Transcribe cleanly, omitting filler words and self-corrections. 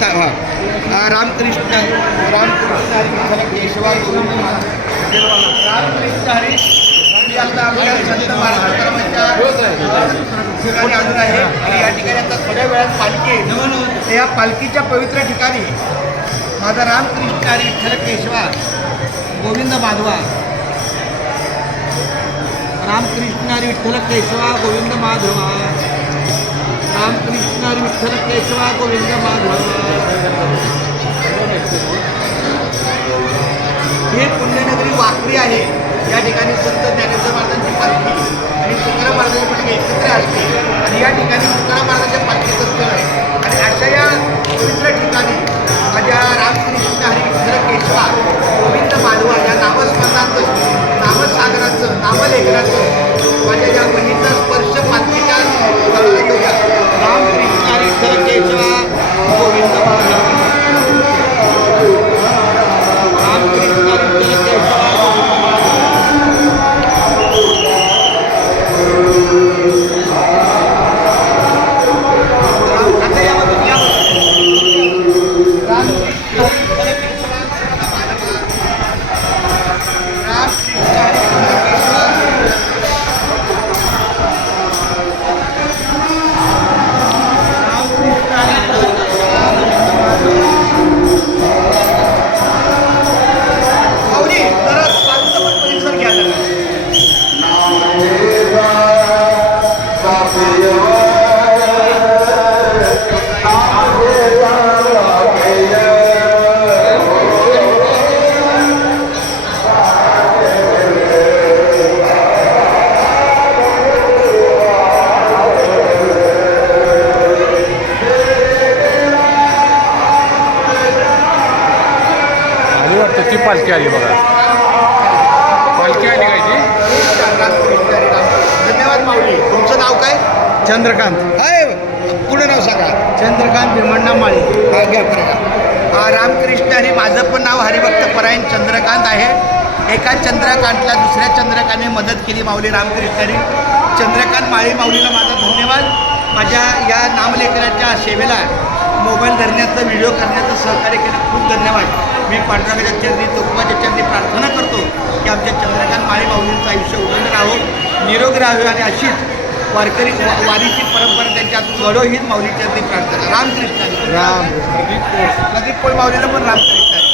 रामकृष्ण हरी विठ्ठल केशवा गोविंद रामकृष्ण हरी आता आपल्या संत महाराजांच्या ठिकाणी अजून आहे आणि या ठिकाणी आता थोड्या वेळात पालखी आहे. या पालखीच्या पवित्र ठिकाणी माझा रामकृष्ण हरी विठ्ठल केशवा गोविंद माधवा रामकृष्ण हरी विठ्ठल केशवा गोविंद माधवा रामकृष्ण हरी विठ्ठल केशवा गोविंद माधवा. हे पुण्यनगरी वाकरी आहे. या ठिकाणी संत ज्ञानेश्वर महाराजांची पालखी आणि तुकाराम महाराजांची पालखी एकत्र असते आणि या ठिकाणी तुकाराम महाराजांच्या पालखीचं स्थळ आहे. आणि अशा या पवित्र ठिकाणी माझ्या रामकृष्ण हरी विठ्ठल केशवा गोविंद माधवा या नामस्मरणाचं नामसागराचं नामलेखनाचं माझ्या या बहिणीचा स्पर्श पालखीच्या रामकृष्ण हरी विठ्ठल केशवा गोविंद माधवा रामकृष्ण हरी विठ्ठल केशवा ती पालखी आली बघा. पालखी आली काय ती. धन्यवाद माऊली. तुमचं नाव काय. चंद्रकांत. आहे पुढे नाव सांगा. चंद्रकांत भीमण्णा माळी. रामकृष्ण हरी. माझं पण नाव हरिभक्त परायण चंद्रकांत आहे. एका चंद्रकांतला दुसऱ्या चंद्रकांतने मदत केली माऊली रामकृष्ण हरी. चंद्रकांत माळी माऊलीला माझा धन्यवाद. माझ्या या नामलेखनाच्या सेवेला मोबाईल धरण्याचं व्हिडिओ करण्याचं सहकार्य केलं खूप धन्यवाद. मी पांडुरंगाच्या चरणी तुकोबाच्या चरणी प्रार्थना करतो की आमच्या चंद्रकांत माळी माऊलींचं आयुष्य उदंड राहो, निरोगी राहावे आणि अशीच वारकरी वारीची परंपरा त्यांच्यातून घडो हीच माऊली चरणी प्रार्थना. रामकृष्ण राम प्रदीप पोळ माऊलीला पण रामकृष्ण.